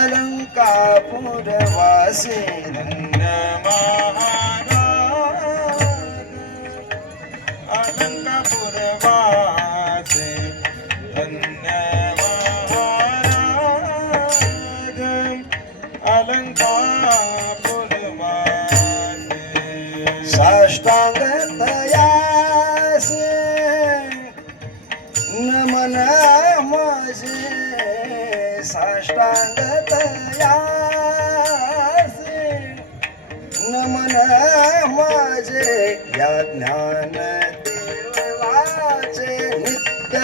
अलंकापूर वासी धन्य महाराज। अलंकापुरवासी धन्य महाराज। अलंकापुरवासी साष्टांग तयासे नमन माझे। साष्टांग नमन माझे या ज्ञान देवाचे नित्य.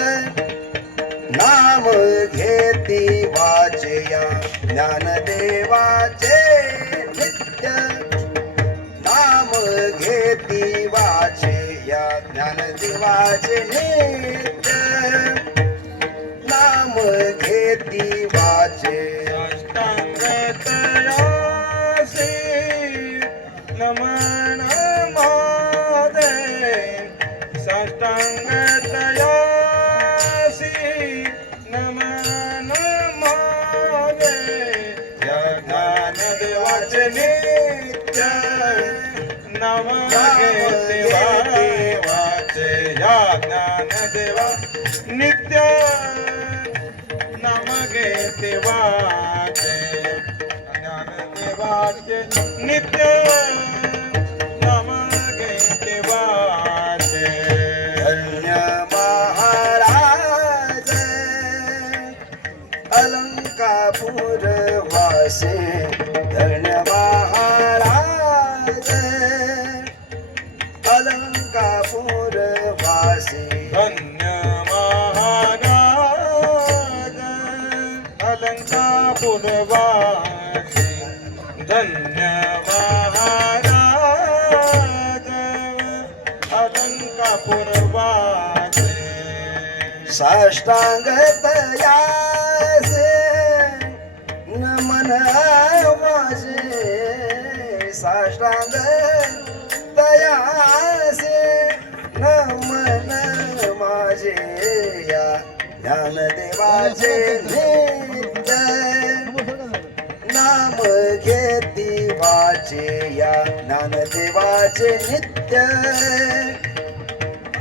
नाम घेती वाचे या ज्ञानदेवाचे नित्य. नाम घेती वाचे या ज्ञानदेवाचे नित्य. नित्य नम घेते वाचे ज्ञान देवाचे नित्य नम घेते वाचे धन्य महाराज. अलंकापूर वासे. धन्य महाराज. अलंकापूर वासे. अलंकापुरवासी धन्य महाराज अलंकापुरवासी साष्टांग तयासे नमन माझे साष्टांग तयासे नमन माझे या ज्ञानदेवाचे वाचे या ज्ञानदेवाचे नित्य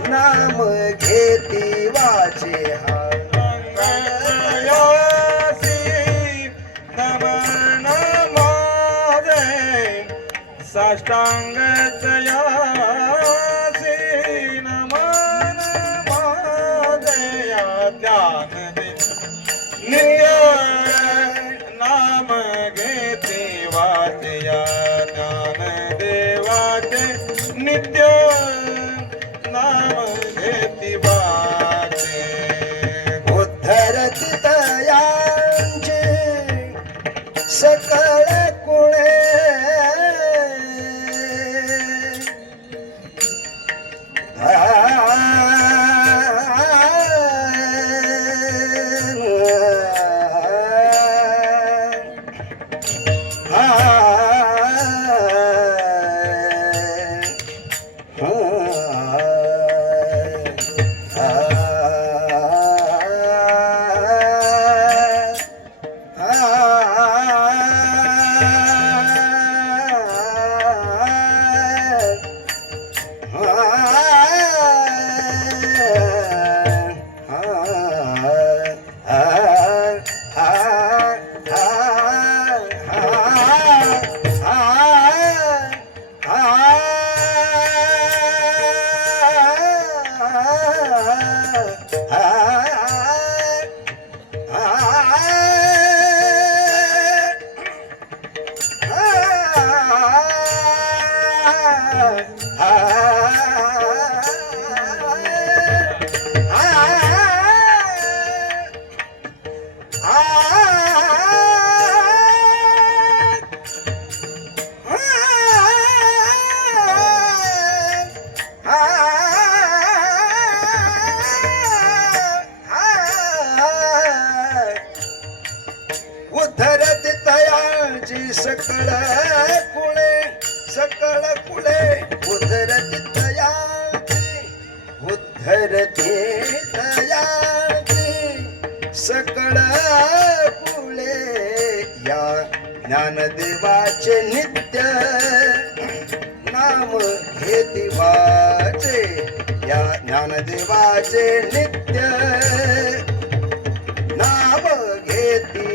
नाम घेती वाचे हा. मंगलयासी साष्टांग देवाचे नित्य ज्ञानदेवाची सकळ कुळे सकळ कुळे उधरती तयाची उद्धरती तयाची सकळ कुळे. या ज्ञानदेवाचे नित्य नाम घेती वाचे या ज्ञानदेवाचे नित्य नाम घेती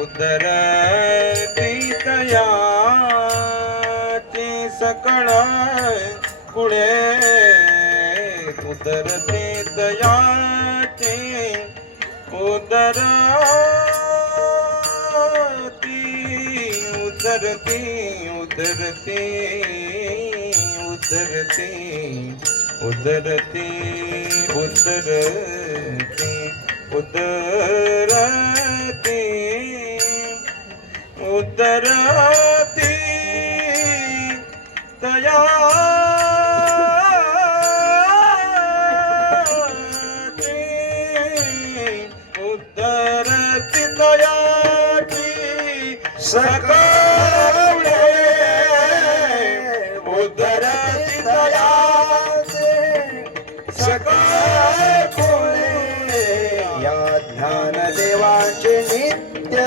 उदर प्रीतया चे सकळ कुळे उदर प्रीतया चे उदर ती उतरती उतरती उतरती उतरती उतरती उतर सकळे उदर दयाचे सकळे या ध्यान देवाचे नित्य